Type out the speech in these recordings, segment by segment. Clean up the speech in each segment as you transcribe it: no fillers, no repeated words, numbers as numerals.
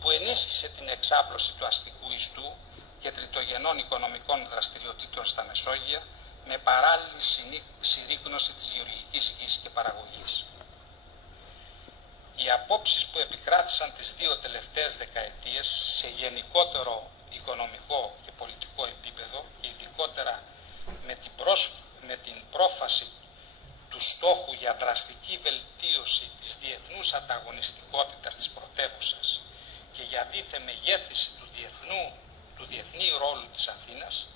που ενίσχυσε την εξάπλωση του αστικού ιστού και τριτογενών οικονομικών δραστηριοτήτων στα Μεσόγεια, με παράλληλη συρρίκνωση της γεωργικής γης και παραγωγής. Οι απόψεις που επικράτησαν τις δύο τελευταίες δεκαετίες σε γενικότερο οικονομικό και πολιτικό επίπεδο και ειδικότερα με την πρόφαση του στόχου για δραστική βελτίωση της διεθνούς ανταγωνιστικότητας της πρωτεύουσας και για δίθεν μεγέθυνση του διεθνή ρόλου της Αθήνας,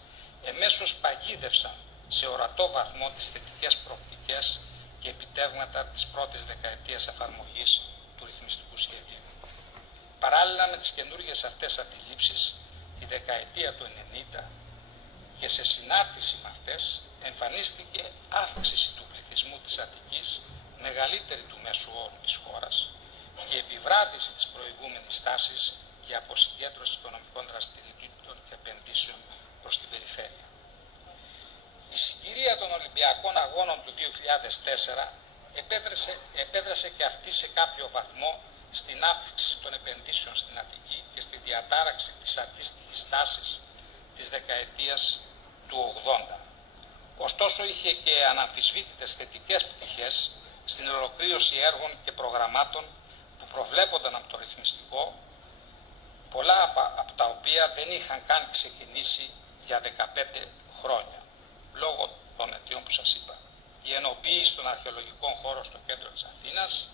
εμέσως παγίδευσαν σε ορατό βαθμό τις θετικές προοπτικές και επιτεύγματα της πρώτης δεκαετίας εφαρμογής του ρυθμιστικού σχεδίου. Παράλληλα με τις καινούργιες αυτές αντιλήψεις, τη δεκαετία του 90 και σε συνάρτηση με αυτές, εμφανίστηκε αύξηση του πληθυσμού της Αττικής, μεγαλύτερη του μέσου όρου της χώρας, και επιβράδυση της προηγούμενης τάσης για αποσυγκέντρωση οικονομικών δραστηριοτήτων και επενδύσεων προς την περιφέρεια. Η συγκυρία των Ολυμπιακών Αγώνων του 2004 επέδρασε και αυτή σε κάποιο βαθμό στην αύξηση των επενδύσεων στην Αττική και στη διατάραξη της αντίστοιχης τάσης της δεκαετίας του 80. Ωστόσο είχε και αναμφισβήτητες θετικές πτυχές στην ολοκλήρωση έργων και προγραμμάτων που προβλέπονταν από το ρυθμιστικό, πολλά από τα οποία δεν είχαν καν ξεκινήσει για 15 χρόνια, λόγω των αιτιών που σας είπα. Η ενοποίηση των αρχαιολογικών χώρων στο κέντρο της Αθήνας,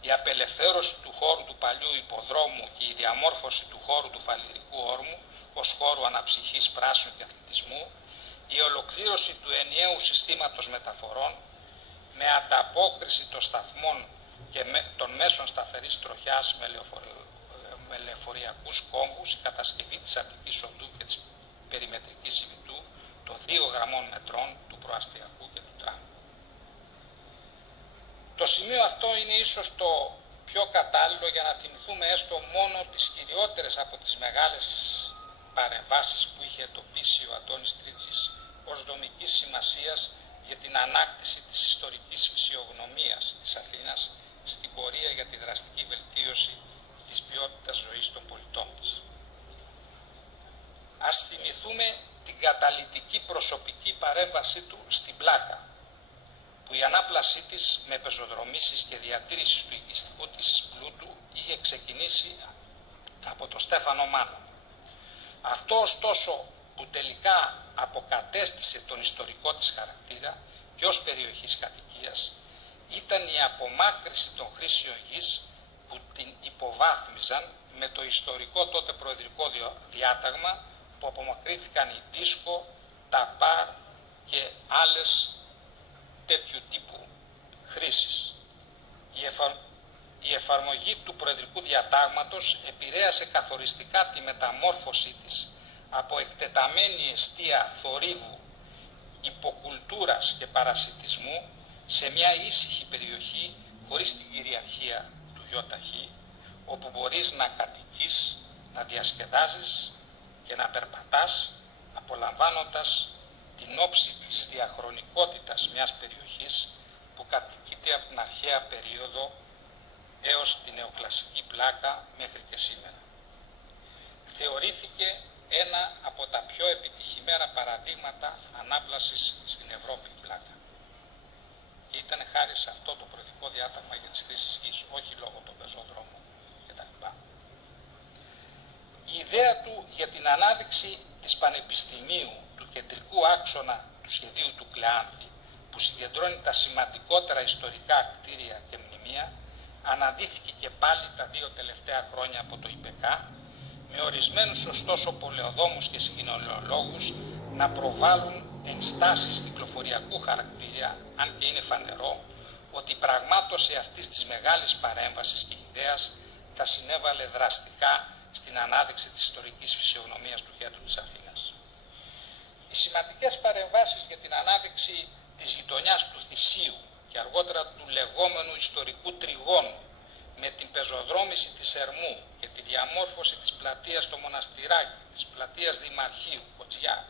η απελευθέρωση του χώρου του παλιού υποδρόμου και η διαμόρφωση του χώρου του Φαλυρικού όρμου ως χώρου αναψυχής πράσινου και αθλητισμού, η ολοκλήρωση του ενιαίου συστήματος μεταφορών με ανταπόκριση των σταθμών και των μέσων σταθερής τροχιάς με λεωφοριακούς κόμβους, η κατασκευή της Αττικής Οδού και της περιμετρικής Ιμητού, των 2 γραμμών μετρών του προαστιακού και του τραμ. Το σημείο αυτό είναι ίσως το πιο κατάλληλο για να θυμηθούμε έστω μόνο τις κυριότερες από τις μεγάλες παρεμβάσεις που είχε εντοπίσει ο Αντώνης Τρίτσης ως δομικής σημασίας για την ανάκτηση της ιστορικής φυσιογνωμίας της Αθήνας στην πορεία για τη δραστική βελτίωση της ποιότητας ζωής των πολιτών της. Ας θυμηθούμε την καταλυτική προσωπική παρέμβασή του στην Πλάκα, που η ανάπλασή της με πεζοδρομήσεις και διατήρηση του οικιστικού της πλούτου είχε ξεκινήσει από τον Στέφανο Μάνο. Αυτό ωστόσο που τελικά αποκατέστησε τον ιστορικό της χαρακτήρα και ως περιοχής κατοικίας ήταν η απομάκρυση των χρήσεων γης που την υποβάθμιζαν με το ιστορικό τότε προεδρικό διάταγμα που απομακρύθηκαν η δίσκο, τα μπαρ και άλλες τέτοιου τύπου χρήσεις. Η εφαρμογή του προεδρικού διατάγματος επηρέασε καθοριστικά τη μεταμόρφωσή της από εκτεταμένη εστία θορύβου, υποκουλτούρας και παρασιτισμού σε μια ήσυχη περιοχή χωρίς την κυριαρχία του ΙΧ, όπου μπορείς να κατοικείς, να διασκεδάζεις και να περπατάς, απολαμβάνοντας την όψη της διαχρονικότητας μιας περιοχής που κατοικείται από την αρχαία περίοδο έως την νεοκλασική Πλάκα μέχρι και σήμερα. Θεωρήθηκε ένα από τα πιο επιτυχημένα παραδείγματα ανάπλασης στην Ευρώπη η Πλάκα. Και ήταν χάρη σε αυτό το προεδρικό διάταγμα για τις χρήσεις γης, όχι λόγω των πεζόδρομων κτλ. Η ιδέα του για την ανάδειξη της Πανεπιστημίου, του κεντρικού άξονα του σχεδίου του Κλεάνθη, που συγκεντρώνει τα σημαντικότερα ιστορικά κτίρια και μνημεία, αναδύθηκε και πάλι τα 2 τελευταία χρόνια από το ΙΠΕΚΑ, με ορισμένους ωστόσο πολεοδόμους και συγκοινωνιολόγους να προβάλλουν ενστάσεις κυκλοφοριακού χαρακτήρα, αν και είναι φανερό ότι η πραγμάτωση αυτής της μεγάλης παρέμβασης και ιδέας θα συνέβαλε δραστικά στην ανάδειξη της ιστορικής φυσιογνωμίας του κέντρου της Αθήνας. Οι σημαντικές παρεμβάσεις για την ανάδειξη της γειτονιάς του Θησίου και αργότερα του λεγόμενου ιστορικού τριγώνου με την πεζοδρόμηση της Ερμού και τη διαμόρφωση της πλατείας στο Μοναστηράκι, της πλατείας Δημαρχείου, Κοτζιά,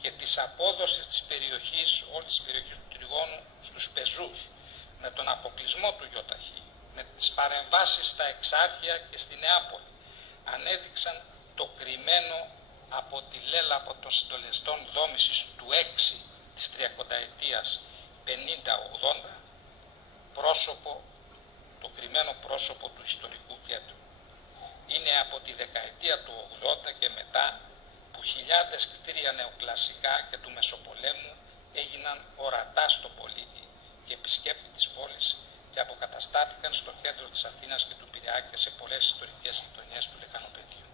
και της απόδοσης της περιοχής, όλης της περιοχής του τριγώνου στους πεζούς, με τον αποκλεισμό του ΙΧ, με τις παρεμβάσεις στα Εξάρχεια και στη Νεάπολη, ανέδειξαν το κρυμμένο από τη λέλαπο των συντονιστών δόμησης του 6 της 30ετίας 50-80 πρόσωπο, το κρυμμένο πρόσωπο του ιστορικού κέντρου. Είναι από τη δεκαετία του 80 και μετά που χιλιάδες κτίρια νεοκλασικά και του Μεσοπολέμου έγιναν ορατά στο πολίτη και επισκέπτη της πόλης και αποκαταστάθηκαν στο κέντρο της Αθήνας και του Πειραιά και σε πολλές ιστορικές γειτονιές του Λεκανοπεδίου.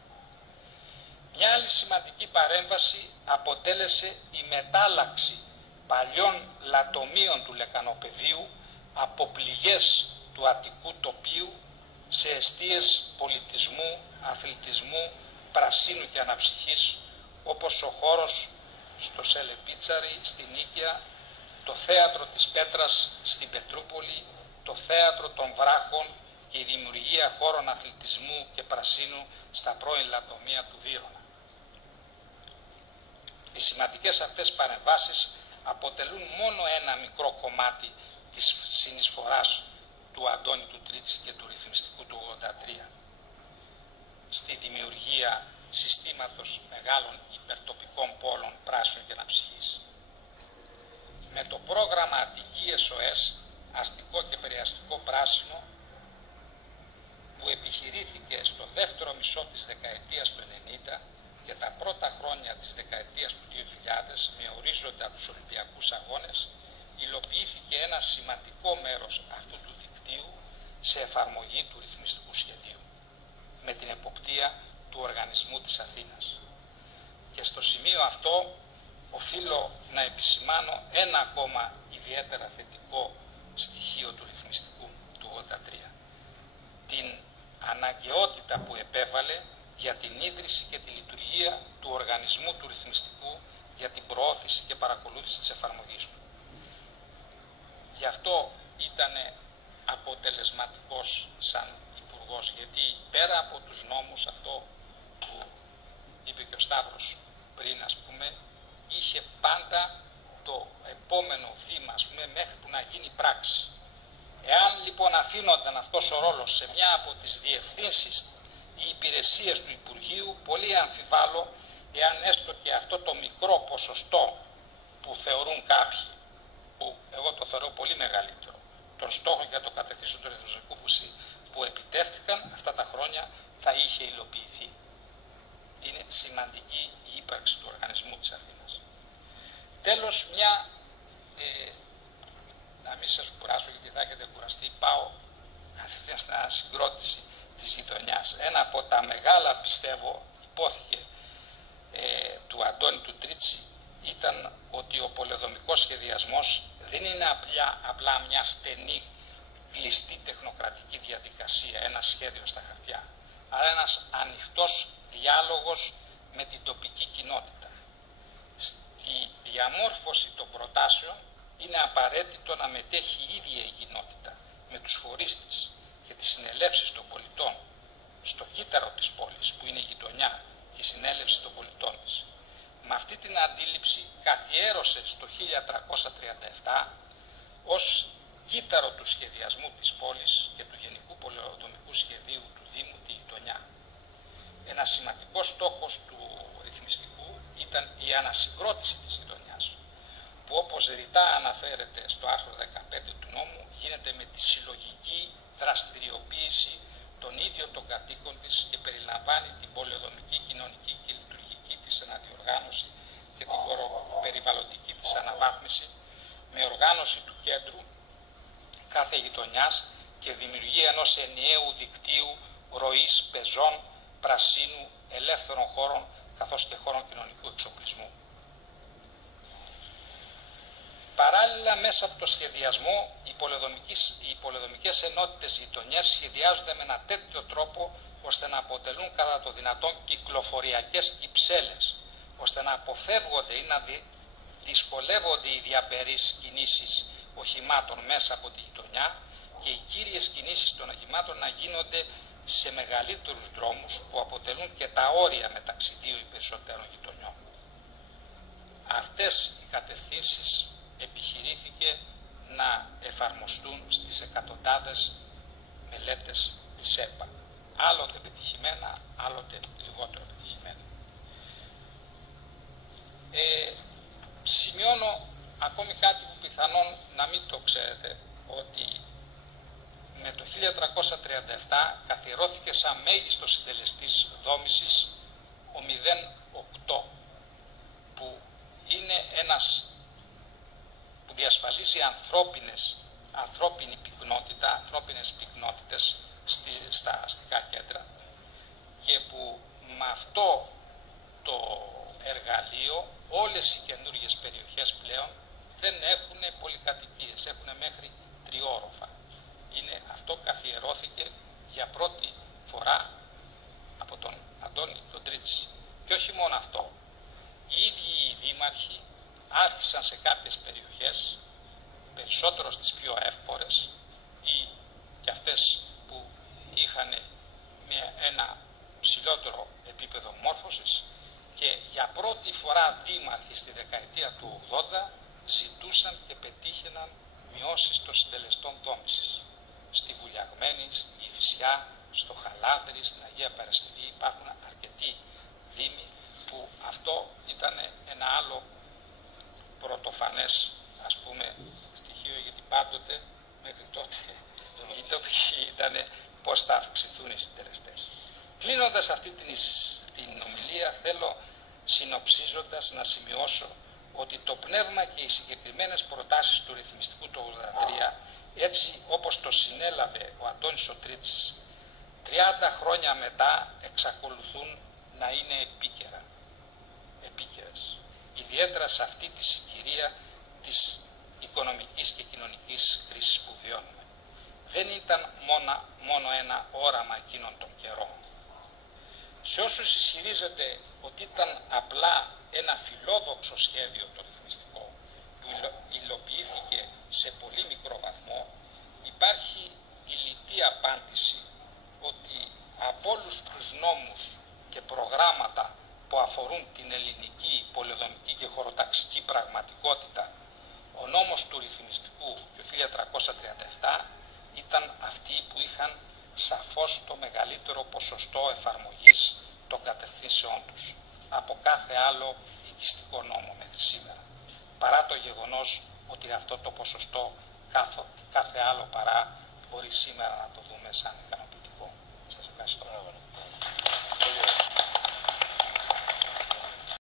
Μια άλλη σημαντική παρέμβαση αποτέλεσε η μετάλλαξη παλιών λατομείων του Λεκανοπεδίου από πληγές του Αττικού τοπίου σε εστίες πολιτισμού, αθλητισμού, πρασίνου και αναψυχής, όπως ο χώρος στο Σελεπίτσαρι, στην Νίκαια, το θέατρο της Πέτρας στην Πετρούπολη, το θέατρο των Βράχων και η δημιουργία χώρων αθλητισμού και πρασίνου στα πρώην λατομεία του Βύρωνα. Οι σημαντικές αυτές παρεμβάσεις αποτελούν μόνο ένα μικρό κομμάτι της συνεισφοράς του Αντώνη του Τρίτσι και του ρυθμιστικού του 83 στη δημιουργία συστήματος μεγάλων υπερτοπικών πόλων πράσινου και αναψυχής. Με το πρόγραμμα Αττική SOS, αστικό και περιαστικό πράσινο, που επιχειρήθηκε στο δεύτερο μισό της δεκαετίας του 90 και τα πρώτα χρόνια της δεκαετίας του 2000 με ορίζοντα τους Ολυμπιακούς Αγώνες, υλοποιήθηκε ένα σημαντικό μέρος αυτού του δικτύου σε εφαρμογή του ρυθμιστικού σχεδίου, με την εποπτεία του Οργανισμού της Αθήνας. Και στο σημείο αυτό οφείλω να επισημάνω ένα ακόμα ιδιαίτερα θετικό στοιχείο του ρυθμιστικού του 83. Την αναγκαιότητα που επέβαλε για την ίδρυση και τη λειτουργία του Οργανισμού του Ρυθμιστικού για την προώθηση και παρακολούθηση της εφαρμογής του. Γι' αυτό ήταν αποτελεσματικός σαν Υπουργός, γιατί πέρα από τους νόμους, αυτό που είπε και ο Σταύρος πριν, ας πούμε, είχε πάντα το επόμενο βήμα, ας πούμε, μέχρι που να γίνει πράξη. Εάν λοιπόν αφήνονταν αυτός ο ρόλος σε μια από τις διευθύνσεις ή υπηρεσίες του Υπουργείου, πολύ αμφιβάλλω εάν έστω και αυτό το μικρό ποσοστό που θεωρούν κάποιοι, που εγώ το θεωρώ πολύ μεγαλύτερο, των στόχων για το κατευθύνσιο του ρυθμιστικού που επιτεύχθηκαν αυτά τα χρόνια, θα είχε υλοποιηθεί. Είναι σημαντική η ύπαρξη του Οργανισμού της Αθήνας. Τέλος, να μην σας κουράσω γιατί θα έχετε κουραστεί, πάω στην ανασυγκρότηση της γειτονιάς. Ένα από τα μεγάλα, πιστεύω, υπόθηκε του Αντώνη του Τρίτσι ήταν ότι ο πολεοδομικός σχεδιασμός δεν είναι απλά μια στενή, κλειστή τεχνοκρατική διαδικασία, ένα σχέδιο στα χαρτιά, αλλά ένας ανοιχτός διάλογος με την τοπική κοινότητα. Στη διαμόρφωση των προτάσεων είναι απαραίτητο να μετέχει η ίδια η κοινότητα με τους φορείς της και τις συνελεύσεις των πολιτών στο κύτταρο της πόλης που είναι η γειτονιά και η συνέλευση των πολιτών της. Με αυτή την αντίληψη καθιέρωσε στο 1337 ως κύτταρο του σχεδιασμού της πόλης και του Γενικού Πολεοδομικού Σχεδίου του Δήμου τη γειτονιά. Ένα σημαντικό στόχος του ρυθμιστικού ήταν η ανασυγκρότηση της γειτονιάς, που όπως ρητά αναφέρεται στο άρθρο 15 του νόμου, γίνεται με τη συλλογική δραστηριοποίηση των ίδιων των κατοίκων της και περιλαμβάνει την πολεοδομική, κοινωνική και λειτουργική της αναδιοργάνωση και την περιβαλλοντική της αναβάθμιση, με οργάνωση του κέντρου κάθε γειτονιάς και δημιουργία ενός ενιαίου δικτύου ροής πεζών, πρασίνου, ελεύθερων χώρων καθώς και χώρων κοινωνικού εξοπλισμού. Παράλληλα, μέσα από το σχεδιασμό, οι πολεοδομικές ενότητες γειτονιές σχεδιάζονται με ένα τέτοιο τρόπο ώστε να αποτελούν κατά το δυνατόν κυκλοφοριακές κυψέλες, ώστε να αποφεύγονται ή να δυσκολεύονται οι διαμπερείς κινήσεις οχημάτων μέσα από τη γειτονιά και οι κύριες κινήσεις των οχημάτων να γίνονται σε μεγαλύτερους δρόμους που αποτελούν και τα όρια μεταξύ δύο ή περισσότερων γειτονιών. Αυτές οι κατευθύνσεις επιχειρήθηκε να εφαρμοστούν στις εκατοντάδες μελέτες της ΕΠΑ. άλλοτε πετυχημένα, άλλοτε λιγότερο πετυχημένα. Σημειώνω ακόμη κάτι που πιθανόν να μην το ξέρετε, ότι με το 1337 καθιερώθηκε σαν μέγιστο συντελεστής δόμησης ο 0,8, που είναι ένας που διασφαλίζει ανθρώπινη πυκνότητα, ανθρώπινες πυκνότητες στα αστικά κέντρα, και που με αυτό το εργαλείο όλες οι καινούργιες περιοχές πλέον δεν έχουν πολυκατοικίες, έχουν μέχρι τριόροφα. Αυτό καθιερώθηκε για πρώτη φορά από τον Αντώνη τον Τρίτσι. Και όχι μόνο αυτό, οι ίδιοι οι δήμαρχοι άρχισαν σε κάποιες περιοχές, περισσότερο στις πιο εύπορες ή και αυτές που είχαν ένα ψηλότερο επίπεδο μόρφωσης, και για πρώτη φορά δήμαρχοι στη δεκαετία του 80 ζητούσαν και πετύχαιναν μειώσεις των συντελεστών δόμησης. Στη Βουλιαγμένη, στην Κηφισιά, στο Χαλάνδρη, στην Αγία Παρασκευή υπάρχουν αρκετοί δήμοι που αυτό ήταν ένα άλλο πρωτοφανές, ας πούμε, στοιχείο, γιατί πάντοτε μέχρι τότε η τοπική ήταν πώς θα αυξηθούν οι συντελεστές. Κλείνοντας αυτή την ομιλία, θέλω συνοψίζοντας να σημειώσω ότι το πνεύμα και οι συγκεκριμένες προτάσεις του ρυθμιστικού του 83, έτσι όπως το συνέλαβε ο Αντώνης ο Τρίτσης, 30 χρόνια μετά εξακολουθούν να είναι επίκαιρες. Ιδιαίτερα σε αυτή τη συγκυρία της οικονομικής και κοινωνικής κρίσης που βιώνουμε. Δεν ήταν μόνο ένα όραμα εκείνων των καιρών. Σε όσους ισχυρίζονται ότι ήταν απλά ένα φιλόδοξο σχέδιο το ρυθμιστικό που υλοποιήθηκε σε πολύ μικρό βαθμό, υπάρχει η λιτή απάντηση ότι από όλους τους νόμους και προγράμματα που αφορούν την ελληνική, πολεοδομική και χωροταξική πραγματικότητα, ο νόμος του ρυθμιστικού του 1337 ήταν αυτοί που είχαν σαφώς το μεγαλύτερο ποσοστό εφαρμογής των κατευθύνσεών τους από κάθε άλλο οικιστικό νόμο μέχρι σήμερα, παρά το γεγονός ότι αυτό το ποσοστό κάθε άλλο παρά μπορεί σήμερα να το δούμε σαν ικανοποιητικό. Σας ευχαριστώ.